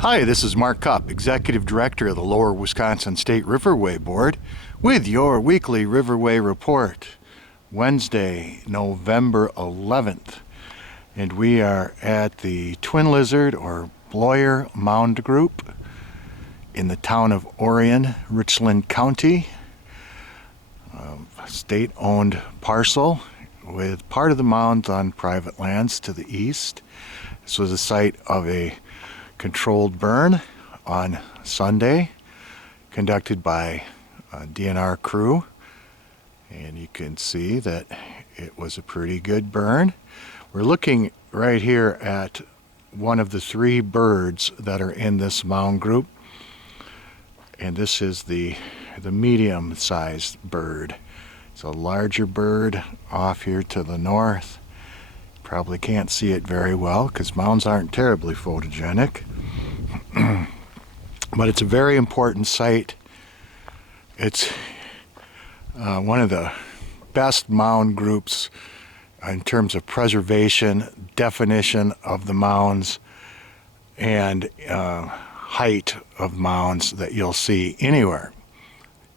Hi, this is Mark Cupp, Executive Director of the Lower Wisconsin State Riverway Board, with your weekly Riverway report, Wednesday, November 11th. And we are at the Twin Lizard or Bloyer Mound Group in the town of Orion, Richland County, a state-owned parcel with part of the mound on private lands to the east. This was the site of a controlled burn on Sunday, conducted by a DNR crew, and you can see that it was a pretty good burn. We're looking right here at one of the three birds that are in this mound group, and this is the medium-sized bird. It's a larger bird off here to the north. Probably can't see it very well because mounds aren't terribly photogenic. But it's a very important site. It's one of the best mound groups in terms of preservation, definition of the mounds, and height of mounds that you'll see anywhere.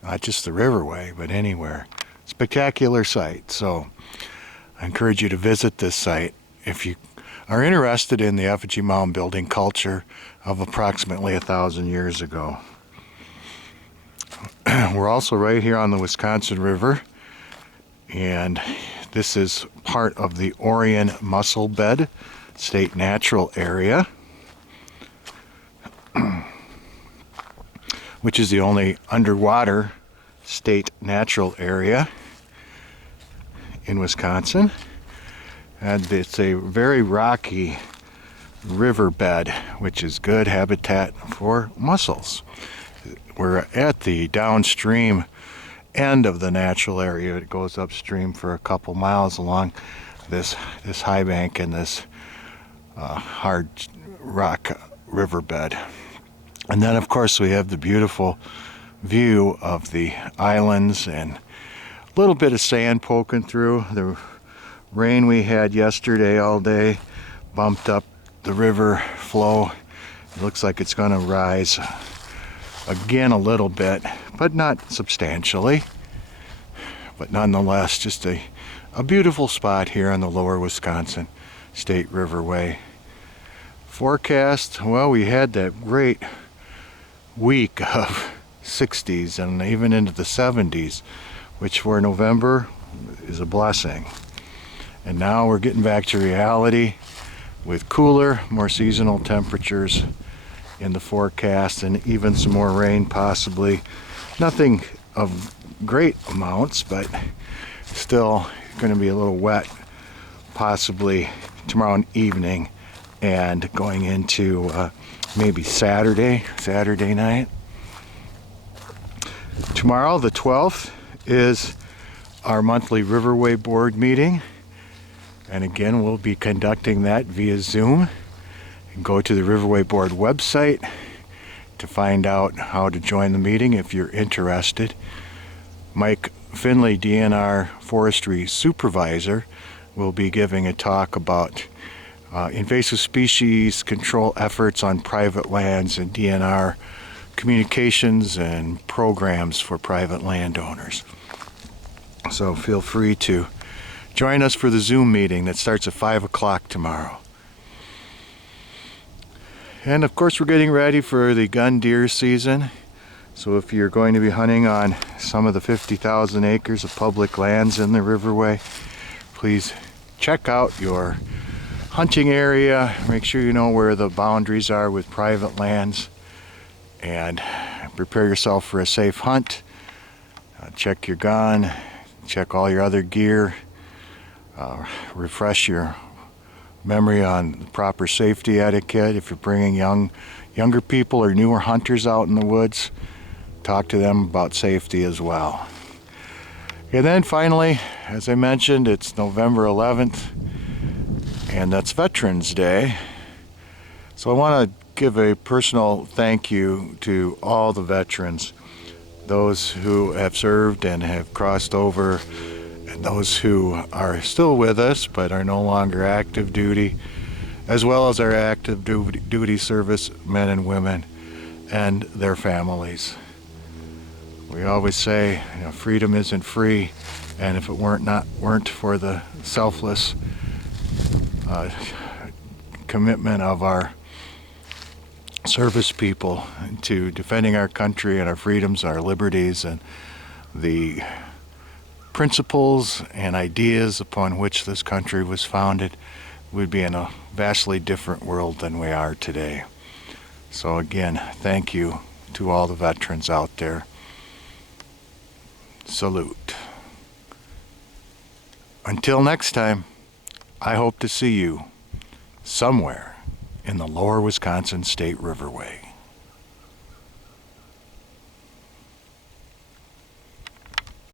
Not just the Riverway, but anywhere. Spectacular site. So I encourage you to visit this site if you are interested in the effigy mound building culture of approximately 1,000 years ago. We're also right here on the Wisconsin River, and this is part of the Orion Mussel Bed State Natural Area, which is the only underwater state natural area in Wisconsin. And it's a very rocky riverbed, which is good habitat for mussels. We're at the downstream end of the natural area. It goes upstream for a couple miles along this high bank and this hard rock riverbed. And then, of course, we have the beautiful view of the islands and a little bit of sand poking through. The rain we had yesterday all day bumped up the river flow. It looks like it's going to rise again a little bit, but not substantially. But nonetheless, just a beautiful spot here on the Lower Wisconsin State Riverway. Forecast, well, we had that great week of 60s and even into the 70s, which for November is a blessing. And now we're getting back to reality with cooler, more seasonal temperatures in the forecast and even some more rain possibly. Nothing of great amounts, but still going to be a little wet possibly tomorrow evening and going into maybe Saturday night. Tomorrow, the 12th, is our monthly Riverway Board meeting. And again, we'll be conducting that via Zoom. You can go to the Riverway Board website to find out how to join the meeting if you're interested. Mike Finley, DNR Forestry Supervisor, will be giving a talk about invasive species control efforts on private lands and DNR communications and programs for private landowners. So feel free to join us for the Zoom meeting that starts at 5 o'clock tomorrow. And of course, we're getting ready for the gun deer season. So if you're going to be hunting on some of the 50,000 acres of public lands in the Riverway, please check out your hunting area. Make sure you know where the boundaries are with private lands and prepare yourself for a safe hunt. Check your gun, check all your other gear, refresh your memory on the proper safety etiquette. If you're bringing younger people or newer hunters out in the woods, talk to them about safety as well. And then finally, as I mentioned, it's November 11th, and that's Veterans Day. So I want to give a personal thank you to all the veterans, those who have served and have crossed over, and those who are still with us but are no longer active duty, as well as our active duty service men and women and their families. We always say, freedom isn't free, and if it weren't for the selfless commitment of our service people to defending our country and our freedoms, our liberties, and the principles and ideas upon which this country was founded, we'd be in a vastly different world than we are today. So again, thank you to all the veterans out there. Salute. Until next time, I hope to see you somewhere in the lower Wisconsin State Riverway.